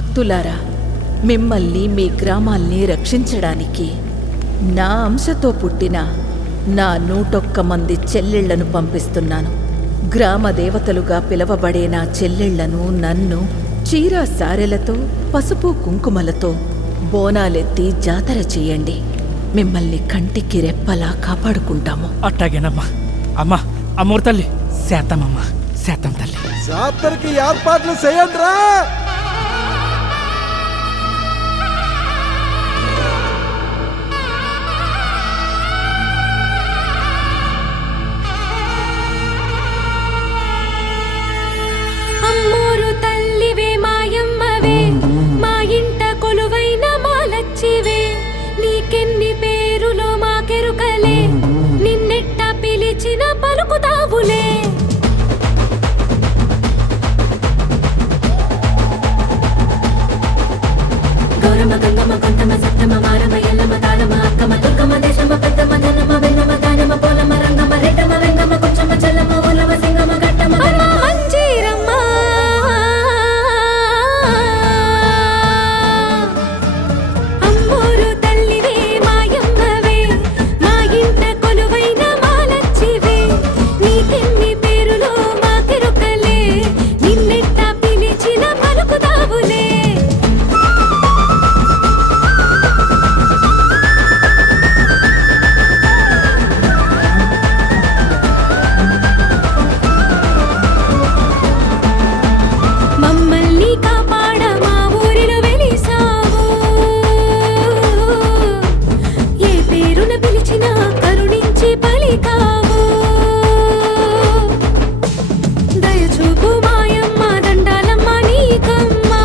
భక్తులారా, మిమ్మల్ని మీ గ్రామాల్ని రక్షించడానికి నా అంశతో పుట్టిన నా 101 మంది చెల్లెళ్లను పంపిస్తున్నాను. గ్రామ దేవతలుగా పిలవబడే నా చెల్లెళ్లను నన్ను చీరా సారెలతో పసుపు కుంకుమలతో బోనాలెత్తి జాతర చెయ్యండి. మిమ్మల్ని కంటికి రెప్పలా కాపాడుకుంటాము. అట్టాగేనమ్మా. అమ్మా అమ్మోరు తల్లి శాతమమ్మా, శాతం తల్లి. జాతరకి ఏర్పాట్లు చేయండిరా. అమ్మోరు తల్లివే మాయమ్మవే, మా ఇంట కొలువైన మాలచ్చివే, నీకెన్ని పేరులో మాకెరుకలే, నిన్నెట్ట పిలిచిన పలుకుతావులే. గౌరమ్మ గంగమ్మ కొంటమ్మ సత్తమ్మ మారమ్మ ఎల్లమ్మ తాళమ్మ అక్కమ్మ దుర్గమ్మ దేశమ్మ పెద్దమ్మ ధనమ్మ వెన్నమ్మ దానమ్మ పోలమ్మ రంగమ్మ రెడ్డమ్మ వెంగమ్మ కొంచెమ్మ చెల్లమ్మ ఊలమ్మ సింగమ్మ గట్టమ్మ మంజీరమ్మ. అమ్మోరు తల్లివే మాయమ్మవే, మా ఇంట కొలువైన మాలచ్చివే, నీకెన్ని పేరులో మాకెరుకలే, నిన్నెట్ట పిలిచిన పలుకుతావులే. మమ్మల్ని కాపాడ మా ఊరిలో వెలిసావు, ఏ పేరున పిలిచినా కరుణించి పలికావు. దయచూపు మాయమ్మ దండాలమ్మ నీకమ్మా,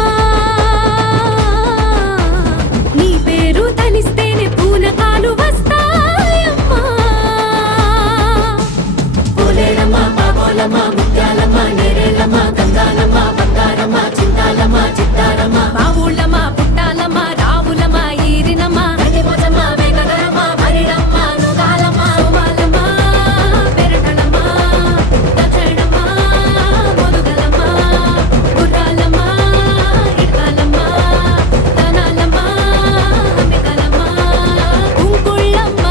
నీ పేరు తలిస్తేనే పూనకాలు వస్తాయమ్మా. పోలేరమ్మ పాగోలమ్మ ముత్యాలమ్మ నేరేలమ్మ గంగాలమ్మ బంగారమ్మ చింతాలమ్మ చిత్తారమ్మ మా ఊళ్ళమ్మ పుట్టాలమ్మ రావులమ్మ ఈరినమ్మ గండిపోచమ్మ వేగగరమ్మ మరిడమ్మ నుగాలమ్మ సుమాలమ్మ పెరటలమ్మ దక్షిణమ్మ మొదుగలమ్మ గుర్రాలమ్మ ఇడకాలమ్మ దనాలమ్మ అంబికలమ్మ కుంకుళ్ళమ్మ.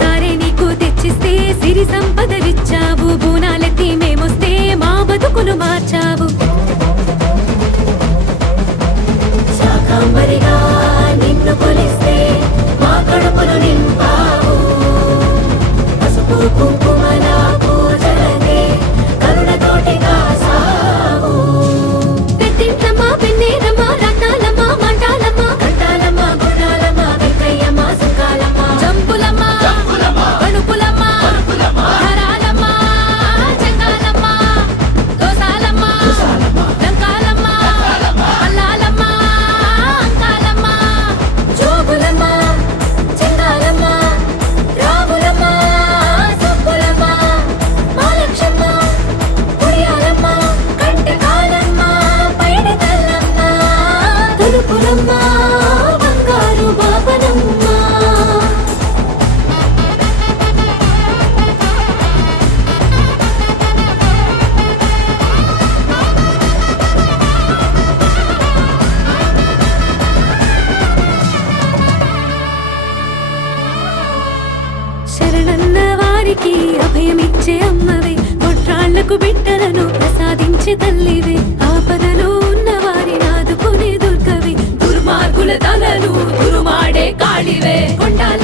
సారే నీకు తెచ్చిస్తే సిరి సంపదలిచ్చావు, బోనాలెత్తి మేమొస్తే మా బతుకులు మార్చావు. శాకాంబరిగా నిన్ను కొలిస్తే మా కడుపులు నింపావు, పసుపు కుంకుమల పూజలనే కరుణతోటి కాసావు. పెద్దింట్లమ్మ పెన్నేరమ్మ రత్నాలమ్మ మంటాలమ్మ కట్టాలమ్మ గుణాలమ్మ వెంకయ్యమ్మ సుంకాలమ్మ జంపులమ్మ కడుపులమ్మ ధరాలమ్మ చెంగాలమ్మ దోసాలమ్మ లంకాలమ్మ అల్లాలమ్మ అంకాలమ్మ జోగులమ్మ చెంగాలమ్మ రావులమ్మ సబ్బులమ్మ మాలక్షమ్మ పుడియాలమ్మ కంటకాలమ్మ పైడి తల్లమ్మ తలుపులమ్మ బంగారు బాబనమ్మ. శరణన్న వారికి అభయమిచ్చే అమ్మవే, మొట్రాళ్లకు బిడ్డలను ప్రసాదించే తల్లివే, ఆపదలో ఉన్న వారిని ఆదుకునే దుర్గవే, దుర్మార్గుల తలను దురుమాడే కాళివే, కొండాల